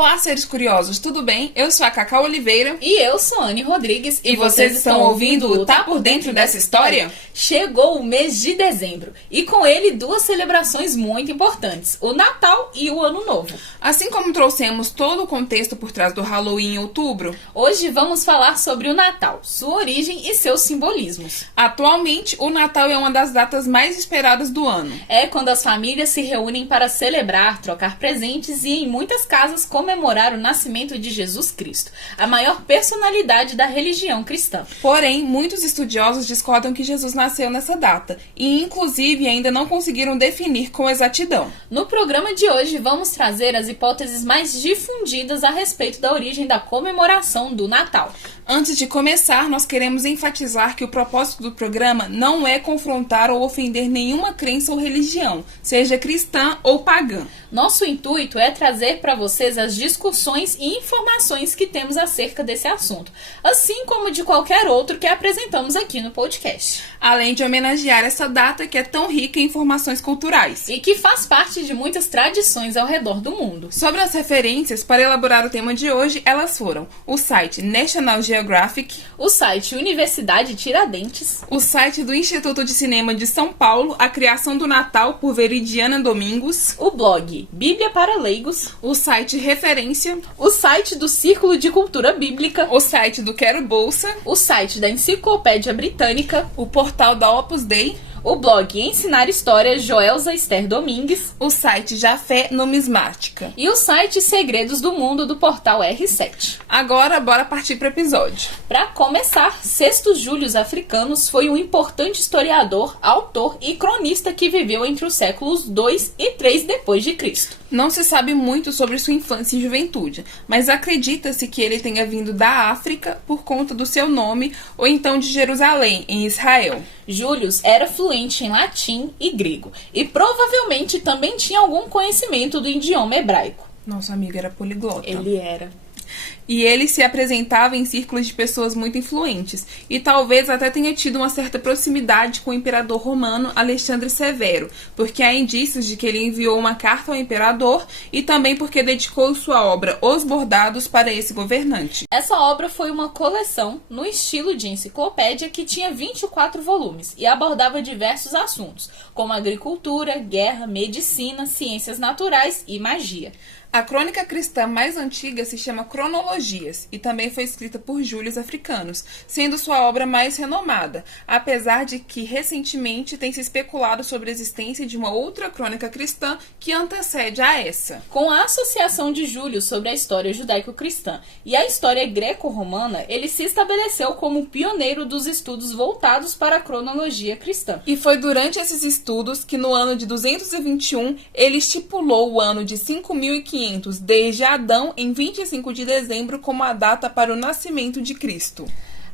Olá, seres curiosos, tudo bem? Eu sou a Cacau Oliveira. E eu sou a Anne Rodrigues. E vocês estão ouvindo o Tá Por Dentro dessa História? Chegou o mês de dezembro e com ele duas celebrações muito importantes, o Natal e o Ano Novo. Assim como trouxemos todo o contexto por trás do Halloween em outubro, hoje vamos falar sobre o Natal, sua origem e seus simbolismos. Atualmente, o Natal é uma das datas mais esperadas do ano. É quando as famílias se reúnem para celebrar, trocar presentes e, em muitas casas, comemorar o nascimento de Jesus Cristo, a maior personalidade da religião cristã. Porém, muitos estudiosos discordam que Jesus nasceu nessa data e, inclusive, ainda não conseguiram definir com exatidão. No programa de hoje, vamos trazer as hipóteses mais difundidas a respeito da origem da comemoração do Natal. Antes de começar, nós queremos enfatizar que o propósito do programa não é confrontar ou ofender nenhuma crença ou religião, seja cristã ou pagã. Nosso intuito é trazer para vocês as discussões e informações que temos acerca desse assunto, assim como de qualquer outro que apresentamos aqui no podcast. Além de homenagear essa data que é tão rica em informações culturais. E que faz parte de muitas tradições ao redor do mundo. Sobre as referências, para elaborar o tema de hoje, elas foram o site National Geographic, o site Universidade Tiradentes, o site do Instituto de Cinema de São Paulo, A Criação do Natal, por Veridiana Domingos, o blog Bíblia para Leigos, o site Referência, o site do Círculo de Cultura Bíblica, o site do Quero Bolsa, o site da Enciclopédia Britânica, o portal da Opus Dei, o blog Ensinar História Joelza Esther Domingues, o site Jafé Numismática e o site Segredos do Mundo do portal R7. Agora, bora partir para o episódio. Para começar, Sextus Július Africanus foi um importante historiador, autor e cronista que viveu entre os séculos 2 e 3 depois de Cristo. Não se sabe muito sobre sua infância e juventude, mas acredita-se que ele tenha vindo da África por conta do seu nome ou então de Jerusalém, em Israel. Július era fluente em latim e grego e provavelmente também tinha algum conhecimento do idioma hebraico. Nosso amigo era poliglota. Ele era. E ele se apresentava em círculos de pessoas muito influentes, e talvez até tenha tido uma certa proximidade com o imperador romano Alexandre Severo, porque há indícios de que ele enviou uma carta ao imperador e também porque dedicou sua obra Os Bordados para esse governante. Essa obra foi uma coleção no estilo de enciclopédia que tinha 24 volumes e abordava diversos assuntos, como agricultura, guerra, medicina, ciências naturais e magia. A crônica cristã mais antiga se chama Cronologias e também foi escrita por Július Africanus, sendo sua obra mais renomada, apesar de que recentemente tem se especulado sobre a existência de uma outra crônica cristã que antecede a essa. Com a associação de Júlio sobre a história judaico-cristã e a história greco-romana, ele se estabeleceu como pioneiro dos estudos voltados para a cronologia cristã. E foi durante esses estudos que no ano de 221 ele estipulou o ano de 5.500 desde Adão em 25 de dezembro como a data para o nascimento de Cristo.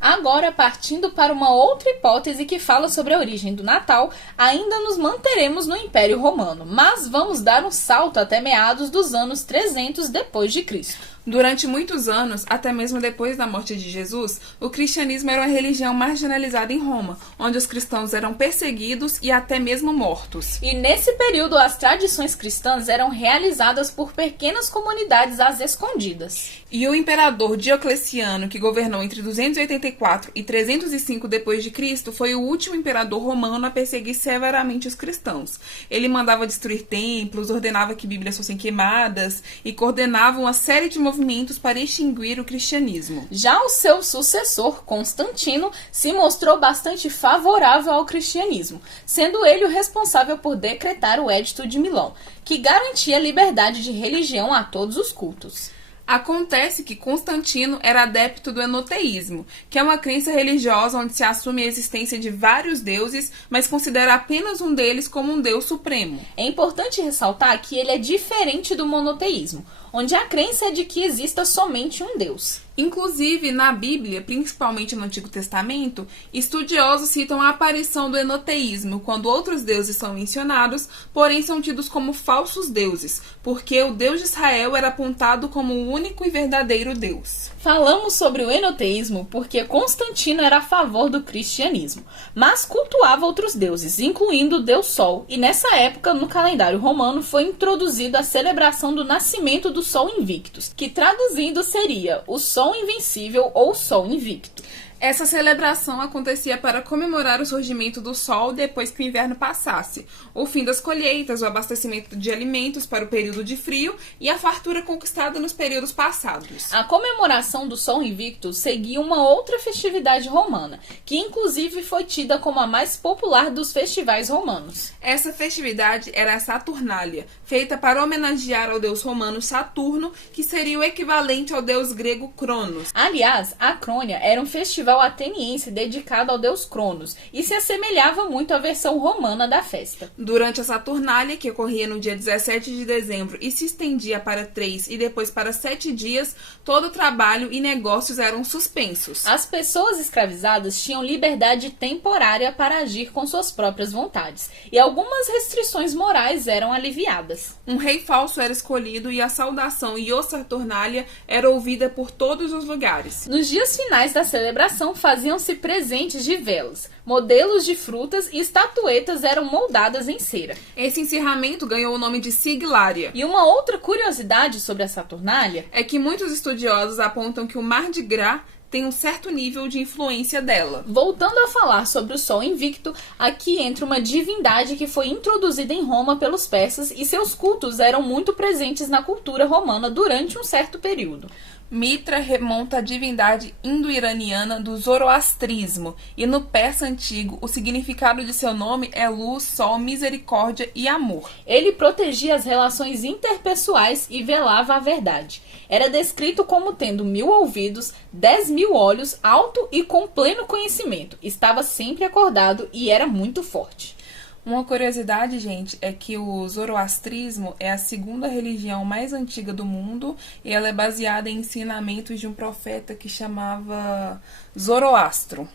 Agora, partindo para uma outra hipótese que fala sobre a origem do Natal, ainda nos manteremos no Império Romano, mas vamos dar um salto até meados dos anos 300 depois de Cristo. Durante muitos anos, até mesmo depois da morte de Jesus, o cristianismo era uma religião marginalizada em Roma, onde os cristãos eram perseguidos e até mesmo mortos. E nesse período, as tradições cristãs eram realizadas por pequenas comunidades às escondidas. E o imperador Diocleciano, que governou entre 284 e 305 d.C., foi o último imperador romano a perseguir severamente os cristãos. Ele mandava destruir templos, ordenava que Bíblias fossem queimadas e coordenava uma série de movimentos para extinguir o cristianismo. Já o seu sucessor, Constantino, se mostrou bastante favorável ao cristianismo, sendo ele o responsável por decretar o Edito de Milão, que garantia a liberdade de religião a todos os cultos. Acontece que Constantino era adepto do enoteísmo, que é uma crença religiosa onde se assume a existência de vários deuses, mas considera apenas um deles como um deus supremo. É importante ressaltar que ele é diferente do monoteísmo, onde a crença é de que exista somente um deus. Inclusive, na Bíblia, principalmente no Antigo Testamento, estudiosos citam a aparição do enoteísmo, quando outros deuses são mencionados, porém são tidos como falsos deuses, porque o Deus de Israel era apontado como o único e verdadeiro Deus. Falamos sobre o enoteísmo porque Constantino era a favor do cristianismo, mas cultuava outros deuses, incluindo o deus Sol, e nessa época, no calendário romano, foi introduzida a celebração do nascimento do Sol Invictus, que traduzindo seria o Sol Invencível ou Sol Invicto. Essa celebração acontecia para comemorar o surgimento do sol depois que o inverno passasse, o fim das colheitas, o abastecimento de alimentos para o período de frio e a fartura conquistada nos períodos passados. A comemoração do Sol Invicto seguia uma outra festividade romana, que inclusive foi tida como a mais popular dos festivais romanos. Essa festividade era a Saturnália, feita para homenagear ao deus romano Saturno, que seria o equivalente ao deus grego Cronos. Aliás, a Crônia era um festival ateniense dedicado ao deus Cronos e se assemelhava muito à versão romana da festa. Durante a Saturnália, que ocorria no dia 17 de dezembro e se estendia para 3 e depois para 7 dias, todo o trabalho e negócios eram suspensos. As pessoas escravizadas tinham liberdade temporária para agir com suas próprias vontades, e algumas restrições morais eram aliviadas. Um rei falso era escolhido e a saudação Io Saturnalia era ouvida por todos os lugares. Nos dias finais da celebração, faziam-se presentes de velas, modelos de frutas e estatuetas eram moldadas em cera. Esse encerramento ganhou o nome de Siglária. E uma outra curiosidade sobre a Saturnália é que muitos estudiosos apontam que o Mardi Gras tem um certo nível de influência dela. Voltando a falar sobre o Sol Invicto, aqui entra uma divindade que foi introduzida em Roma pelos persas e seus cultos eram muito presentes na cultura romana durante um certo período. Mitra remonta à divindade indo-iraniana do zoroastrismo, e no persa antigo o significado de seu nome é luz, sol, misericórdia e amor. Ele protegia as relações interpessoais e velava a verdade. Era descrito como tendo 1000 ouvidos, 10.000 olhos, alto e com pleno conhecimento. Estava sempre acordado e era muito forte. Uma curiosidade, gente, é que o zoroastrismo é a segunda religião mais antiga do mundo e ela é baseada em ensinamentos de um profeta que chamava Zoroastro.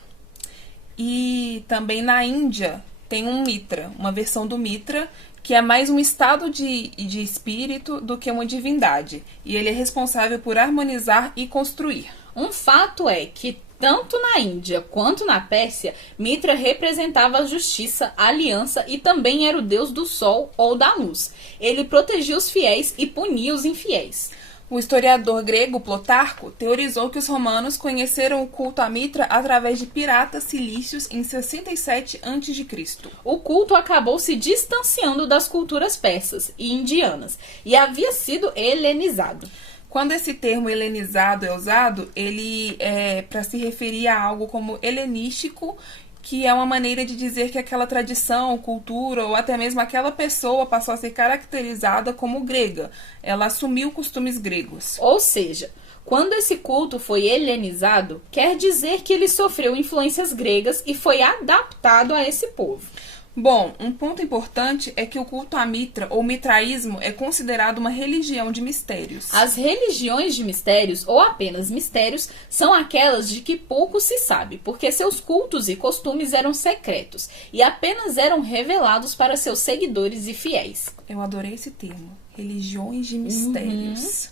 E também na Índia tem um Mitra, uma versão do Mitra, que é mais um estado de espírito do que uma divindade. E ele é responsável por harmonizar e construir. Um fato é que tanto na Índia quanto na Pérsia, Mitra representava a justiça, a aliança e também era o deus do sol ou da luz. Ele protegia os fiéis e punia os infiéis. O historiador grego Plutarco teorizou que os romanos conheceram o culto a Mitra através de piratas cilícios em 67 a.C. O culto acabou se distanciando das culturas persas e indianas e havia sido helenizado. Quando esse termo helenizado é usado, ele é para se referir a algo como helenístico, que é uma maneira de dizer que aquela tradição, cultura ou até mesmo aquela pessoa passou a ser caracterizada como grega. Ela assumiu costumes gregos. Ou seja, quando esse culto foi helenizado, quer dizer que ele sofreu influências gregas e foi adaptado a esse povo. Bom, um ponto importante é que o culto a Mitra, ou mitraísmo, é considerado uma religião de mistérios. As religiões de mistérios, ou apenas mistérios, são aquelas de que pouco se sabe, porque seus cultos e costumes eram secretos e apenas eram revelados para seus seguidores e fiéis. Eu adorei esse termo, religiões de mistérios.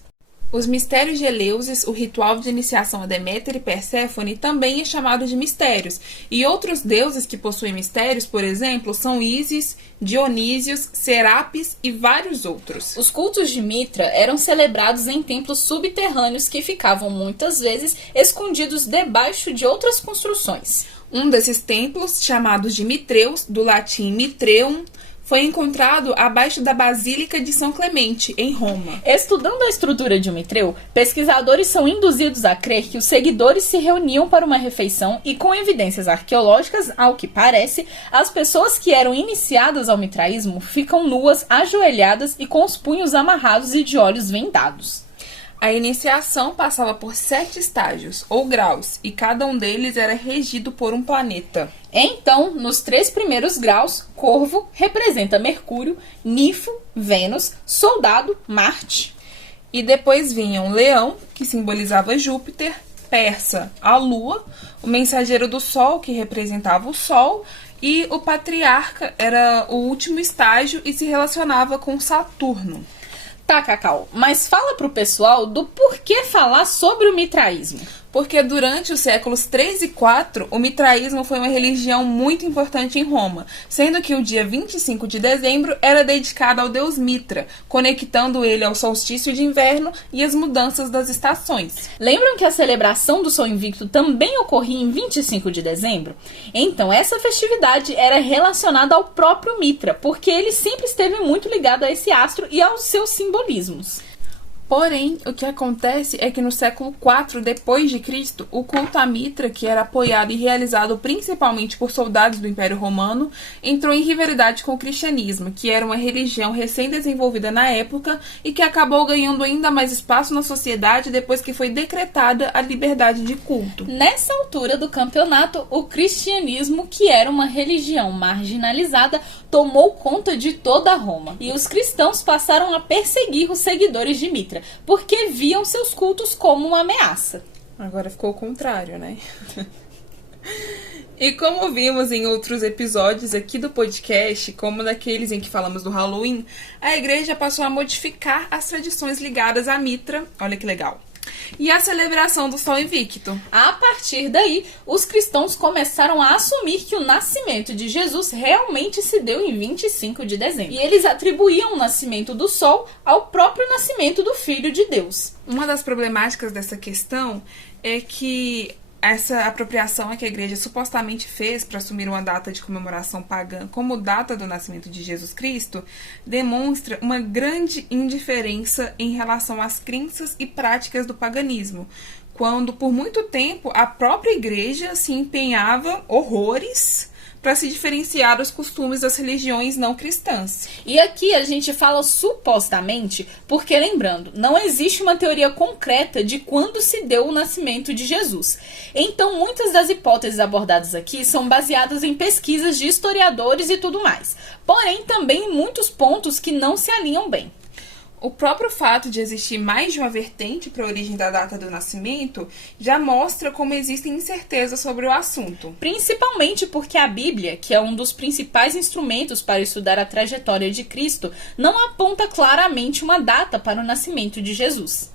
Os mistérios de Eleusis, o ritual de iniciação a Deméter e Perséfone, também é chamado de mistérios. E outros deuses que possuem mistérios, por exemplo, são Ísis, Dionísios, Serapis e vários outros. Os cultos de Mitra eram celebrados em templos subterrâneos que ficavam muitas vezes escondidos debaixo de outras construções. Um desses templos, chamados de Mitreus, do latim Mitreum, foi encontrado abaixo da Basílica de São Clemente, em Roma. Estudando a estrutura de um mitreu, pesquisadores são induzidos a crer que os seguidores se reuniam para uma refeição e, com evidências arqueológicas, ao que parece, as pessoas que eram iniciadas ao mitraísmo ficam nuas, ajoelhadas e com os punhos amarrados e de olhos vendados. A iniciação passava por 7 estágios, ou graus, e cada um deles era regido por um planeta. Então, nos 3 primeiros graus, Corvo representa Mercúrio, Nifo, Vênus, Soldado, Marte. E depois vinham Leão, que simbolizava Júpiter, Persa, a Lua, o mensageiro do Sol, que representava o Sol, e o Patriarca era o último estágio e se relacionava com Saturno. Tá, Cacau, mas fala pro pessoal do porquê falar sobre o mitraísmo. Porque durante os séculos 3 e 4, o mitraísmo foi uma religião muito importante em Roma, sendo que o dia 25 de dezembro era dedicado ao deus Mitra, conectando ele ao solstício de inverno e às mudanças das estações. Lembram que a celebração do Sol Invicto também ocorria em 25 de dezembro? Então, essa festividade era relacionada ao próprio Mitra, porque ele sempre esteve muito ligado a esse astro e aos seus simbolismos. Porém, o que acontece é que no século IV depois de Cristo, o culto a Mitra, que era apoiado e realizado principalmente por soldados do Império Romano, entrou em rivalidade com o cristianismo, que era uma religião recém-desenvolvida na época e que acabou ganhando ainda mais espaço na sociedade depois que foi decretada a liberdade de culto. Nessa altura do campeonato, o cristianismo, que era uma religião marginalizada, tomou conta de toda Roma, e os cristãos passaram a perseguir os seguidores de Mitra, porque viam seus cultos como uma ameaça. Agora ficou o contrário, né? E como vimos em outros episódios aqui do podcast, como naqueles em que falamos do Halloween, a igreja passou a modificar as tradições ligadas a Mitra, olha que legal, e a celebração do Sol Invicto. A partir daí, os cristãos começaram a assumir que o nascimento de Jesus realmente se deu em 25 de dezembro. E eles atribuíam o nascimento do Sol ao próprio nascimento do Filho de Deus. Uma das problemáticas dessa questão é que essa apropriação que a igreja supostamente fez para assumir uma data de comemoração pagã como data do nascimento de Jesus Cristo demonstra uma grande indiferença em relação às crenças e práticas do paganismo, quando por muito tempo a própria igreja se empenhava horrores para se diferenciar dos costumes das religiões não cristãs. E aqui a gente fala supostamente porque, lembrando, não existe uma teoria concreta de quando se deu o nascimento de Jesus. Então, muitas das hipóteses abordadas aqui são baseadas em pesquisas de historiadores e tudo mais. Porém, também em muitos pontos que não se alinham bem. O próprio fato de existir mais de uma vertente para a origem da data do nascimento já mostra como existem incertezas sobre o assunto. Principalmente porque a Bíblia, que é um dos principais instrumentos para estudar a trajetória de Cristo, não aponta claramente uma data para o nascimento de Jesus.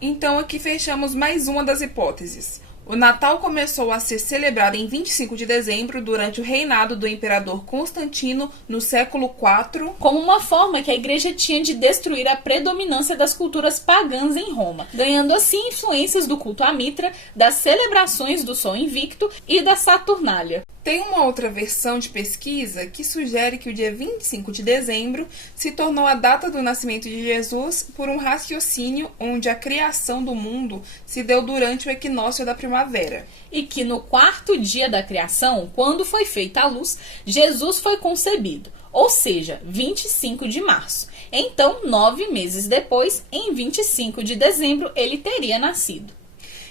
Então aqui fechamos mais uma das hipóteses. O Natal começou a ser celebrado em 25 de dezembro durante o reinado do imperador Constantino no século IV, como uma forma que a igreja tinha de destruir a predominância das culturas pagãs em Roma, ganhando assim influências do culto a Mitra, das celebrações do Sol Invicto e da Saturnália. Tem uma outra versão de pesquisa que sugere que o dia 25 de dezembro se tornou a data do nascimento de Jesus por um raciocínio onde a criação do mundo se deu durante o equinócio da primavera. E que no quarto dia da criação, quando foi feita a luz, Jesus foi concebido, ou seja, 25 de março. Então, 9 meses depois, em 25 de dezembro, ele teria nascido.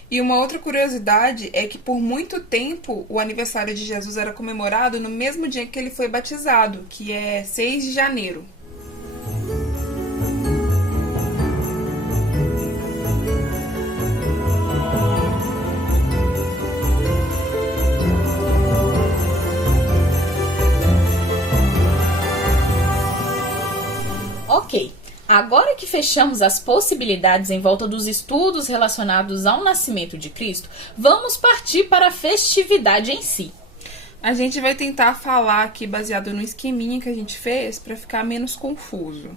E uma outra curiosidade é que por muito tempo o aniversário de Jesus era comemorado no mesmo dia que ele foi batizado, que é 6 de janeiro. Ok. Agora que fechamos as possibilidades em volta dos estudos relacionados ao nascimento de Cristo, vamos partir para a festividade em si. A gente vai tentar falar aqui baseado no esqueminha que a gente fez para ficar menos confuso.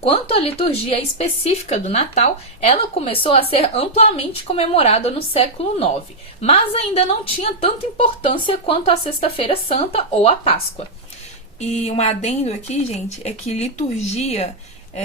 Quanto à liturgia específica do Natal, ela começou a ser amplamente comemorada no século IX, mas ainda não tinha tanta importância quanto a Sexta-feira Santa ou a Páscoa. E um adendo aqui, gente, é que liturgia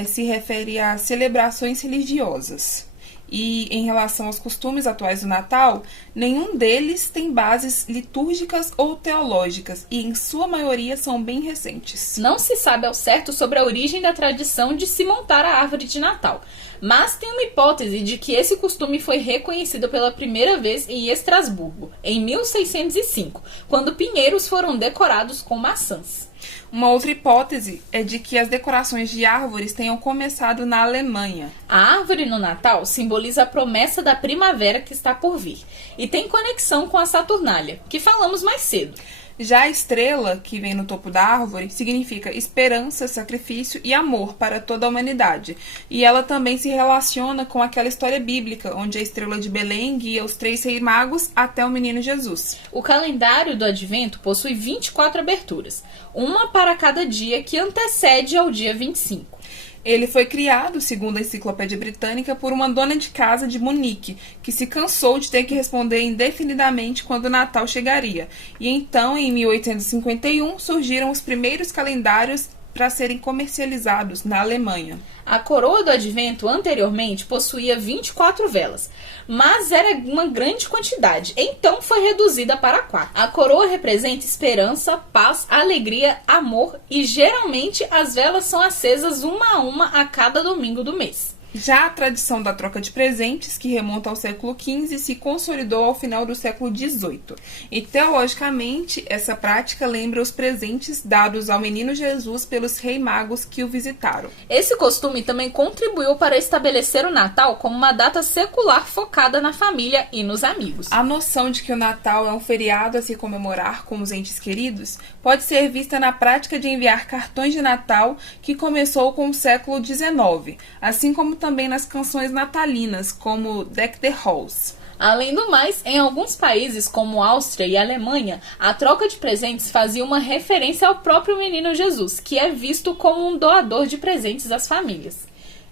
se refere a celebrações religiosas. E em relação aos costumes atuais do Natal, nenhum deles tem bases litúrgicas ou teológicas, e em sua maioria são bem recentes. Não se sabe ao certo sobre a origem da tradição de se montar a árvore de Natal, Mas tem uma hipótese de que esse costume foi reconhecido pela primeira vez em Estrasburgo, em 1605, quando pinheiros foram decorados com maçãs. Uma outra hipótese é de que as decorações de árvores tenham começado na Alemanha. A árvore no Natal simboliza a promessa da primavera que está por vir e tem conexão com a Saturnália, que falamos mais cedo. Já a estrela, que vem no topo da árvore, significa esperança, sacrifício e amor para toda a humanidade. E ela também se relaciona com aquela história bíblica, onde a estrela de Belém guia os 3 reis magos até o menino Jesus. O calendário do Advento possui 24 aberturas, uma para cada dia que antecede ao dia 25. Ele foi criado, segundo a Enciclopédia Britânica, por uma dona de casa de Munique, que se cansou de ter que responder indefinidamente quando o Natal chegaria. E então, em 1851, surgiram os primeiros calendários para serem comercializados na Alemanha. A coroa do Advento anteriormente possuía 24 velas, mas era uma grande quantidade, então foi reduzida para 4. A coroa representa esperança, paz, alegria, amor e geralmente as velas são acesas uma a cada domingo do mês. Já a tradição da troca de presentes, que remonta ao século XV, se consolidou ao final do século XVIII. E, teologicamente, essa prática lembra os presentes dados ao menino Jesus pelos reis magos que o visitaram. Esse costume também contribuiu para estabelecer o Natal como uma data secular focada na família e nos amigos. A noção de que o Natal é um feriado a se comemorar com os entes queridos pode ser vista na prática de enviar cartões de Natal, que começou com o século XIX, assim como também nas canções natalinas, como Deck the Halls. Além do mais, em alguns países como Áustria e Alemanha, a troca de presentes fazia uma referência ao próprio menino Jesus, que é visto como um doador de presentes às famílias.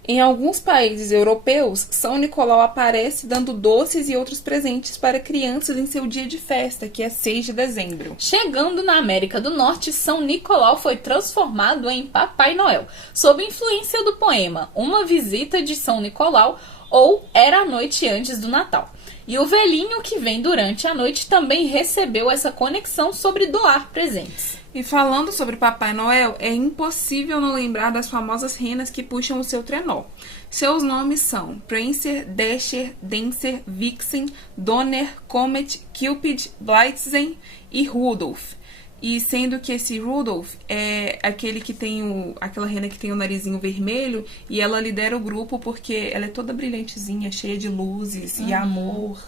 Em alguns países europeus, São Nicolau aparece dando doces e outros presentes para crianças em seu dia de festa, que é 6 de dezembro. Chegando na América do Norte, São Nicolau foi transformado em Papai Noel, sob influência do poema Uma Visita de São Nicolau ou Era a Noite Antes do Natal. E o velhinho que vem durante a noite também recebeu essa conexão sobre doar presentes. E falando sobre Papai Noel, é impossível não lembrar das famosas renas que puxam o seu trenó. Seus nomes são Prancer, Dasher, Dancer, Vixen, Donner, Comet, Cupid, Blitzen e Rudolph. E sendo que esse Rudolph é aquele que tem aquela rena que tem o narizinho vermelho, e ela lidera o grupo porque ela é toda brilhantezinha, cheia de luzes e amor,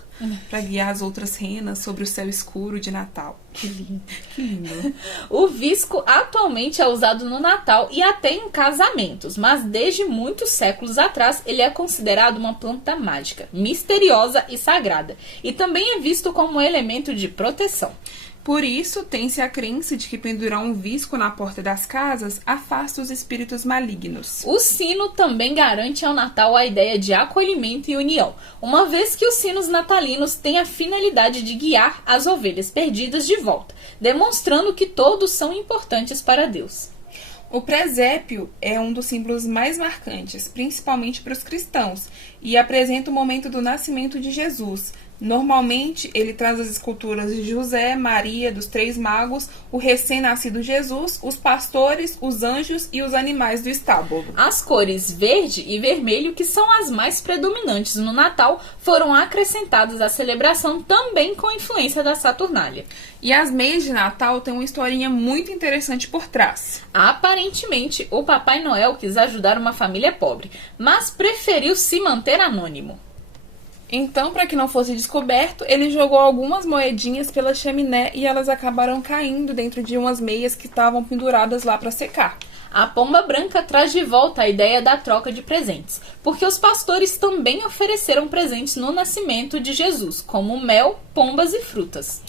para guiar as outras renas sobre o céu escuro de Natal. Que lindo. Que lindo. O visco atualmente é usado no Natal e até em casamentos, mas desde muitos séculos atrás ele é considerado uma planta mágica, misteriosa e sagrada, e também é visto como um elemento de proteção. Por isso, tem-se a crença de que pendurar um visco na porta das casas afasta os espíritos malignos. O sino também garante ao Natal a ideia de acolhimento e união, uma vez que os sinos natalinos têm a finalidade de guiar as ovelhas perdidas de volta, demonstrando que todos são importantes para Deus. O presépio é um dos símbolos mais marcantes, principalmente para os cristãos, e apresenta o momento do nascimento de Jesus. Normalmente, ele traz as esculturas de José, Maria, dos 3 magos, o recém-nascido Jesus, os pastores, os anjos e os animais do estábulo. As cores verde e vermelho, que são as mais predominantes no Natal, foram acrescentadas à celebração também com influência da Saturnália. E as meias de Natal têm uma historinha muito interessante por trás. Aparentemente, o Papai Noel quis ajudar uma família pobre, mas preferiu se manter anônimo. Então, para que não fosse descoberto, ele jogou algumas moedinhas pela chaminé e elas acabaram caindo dentro de umas meias que estavam penduradas lá para secar. A pomba branca traz de volta a ideia da troca de presentes, porque os pastores também ofereceram presentes no nascimento de Jesus, como mel, pombas e frutas.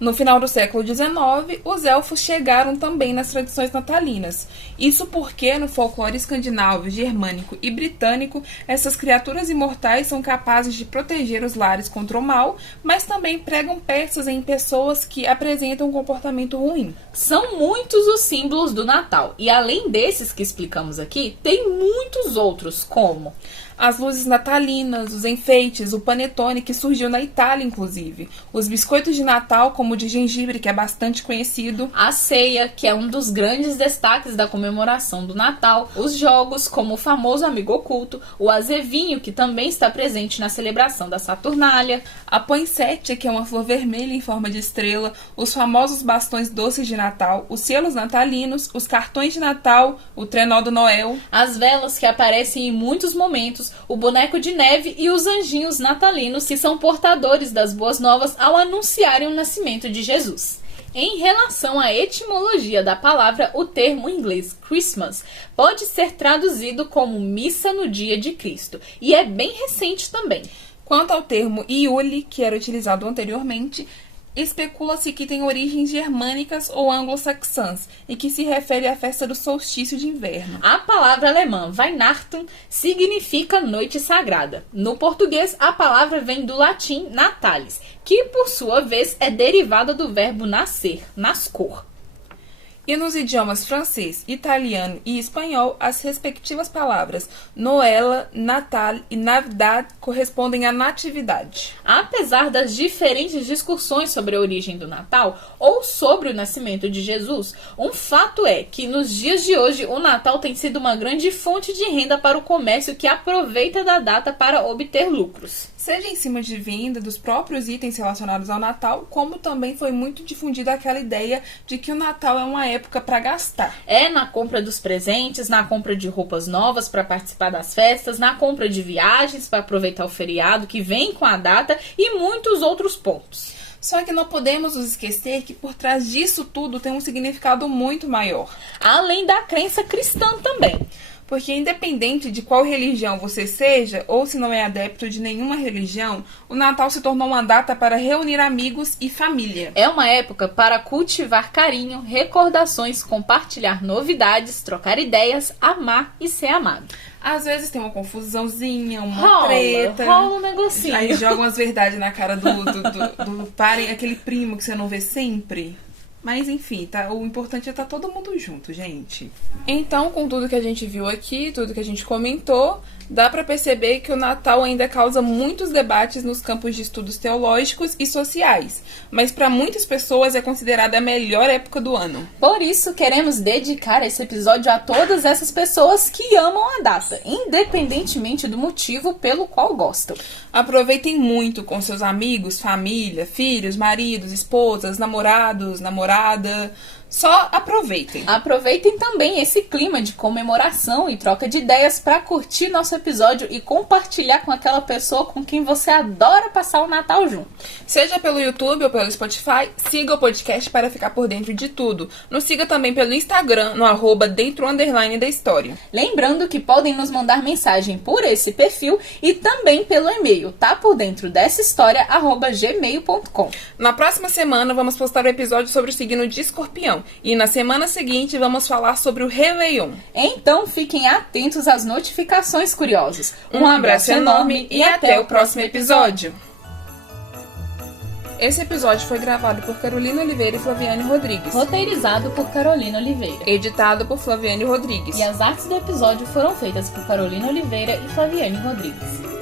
No final do século XIX, os elfos chegaram também nas tradições natalinas. Isso porque, no folclore escandinavo, germânico e britânico, essas criaturas imortais são capazes de proteger os lares contra o mal, mas também pregam peças em pessoas que apresentam um comportamento ruim. São muitos os símbolos do Natal, e além desses que explicamos aqui, tem muitos outros, como As luzes natalinas, os enfeites, o panetone, que surgiu na Itália, inclusive. Os biscoitos de Natal, como o de gengibre, que é bastante conhecido. A ceia, que é um dos grandes destaques da comemoração do Natal. Os jogos, como o famoso Amigo Oculto. O azevinho, que também está presente na celebração da Saturnália. A poinsettia, que é uma flor vermelha em forma de estrela. Os famosos bastões doces de Natal. Os selos natalinos. Os cartões de Natal. O trenó do Noel. As velas, que aparecem em muitos momentos. O boneco de neve e os anjinhos natalinos, que são portadores das boas novas ao anunciarem o nascimento de Jesus. Em relação à etimologia da palavra, o termo em inglês Christmas pode ser traduzido como missa no dia de Cristo, e é bem recente também. Quanto ao termo Iule, que era utilizado anteriormente, especula-se que tem origens germânicas ou anglo-saxãs e que se refere à festa do solstício de inverno. A palavra alemã Weihnachten significa noite sagrada. No português, a palavra vem do latim natalis, que por sua vez é derivada do verbo nascer, nascor. E nos idiomas francês, italiano e espanhol, as respectivas palavras Noela, Natal e Navidad correspondem à natividade. Apesar das diferentes discussões sobre a origem do Natal ou sobre o nascimento de Jesus, um fato é que nos dias de hoje o Natal tem sido uma grande fonte de renda para o comércio que aproveita da data para obter lucros. Seja em cima de venda dos próprios itens relacionados ao Natal, como também foi muito difundida aquela ideia de que o Natal é uma época para gastar. É na compra dos presentes, na compra de roupas novas para participar das festas, na compra de viagens para aproveitar o feriado que vem com a data e muitos outros pontos. Só que não podemos nos esquecer que por trás disso tudo tem um significado muito maior. Além da crença cristã também. Porque independente de qual religião você seja, ou se não é adepto de nenhuma religião, o Natal se tornou uma data para reunir amigos e família. É uma época para cultivar carinho, recordações, compartilhar novidades, trocar ideias, amar e ser amado. Às vezes tem uma confusãozinha, uma treta. Rola um negocinho. Aí jogam as verdades na cara do parem, aquele primo que você não vê sempre. Mas enfim, tá, o importante é estar todo mundo junto, gente. Então, com tudo que a gente viu aqui, tudo que a gente comentou, dá pra perceber que o Natal ainda causa muitos debates nos campos de estudos teológicos e sociais. Mas para muitas pessoas é considerada a melhor época do ano. Por isso, queremos dedicar esse episódio a todas essas pessoas que amam a data, independentemente do motivo pelo qual gostam. Aproveitem muito com seus amigos, família, filhos, maridos, esposas, namorados, namorada. Só aproveitem. Aproveitem também esse clima de comemoração e troca de ideias para curtir nosso episódio e compartilhar com aquela pessoa com quem você adora passar o Natal junto. Seja pelo YouTube ou pelo Spotify, siga o podcast para ficar por dentro de tudo. Nos siga também pelo Instagram, no @dentro_da história. Lembrando que podem nos mandar mensagem por esse perfil e também pelo e-mail, tá por dentro dessa história, @gmail.com. Na próxima semana vamos postar o episódio sobre o signo de Escorpião. E na semana seguinte vamos falar sobre o Réveillon. Então fiquem atentos às notificações curiosas. Um abraço enorme e até o próximo episódio. Esse episódio foi gravado por Carolina Oliveira e Flaviane Rodrigues. Roteirizado por Carolina Oliveira. Editado por Flaviane Rodrigues. E as artes do episódio foram feitas por Carolina Oliveira e Flaviane Rodrigues.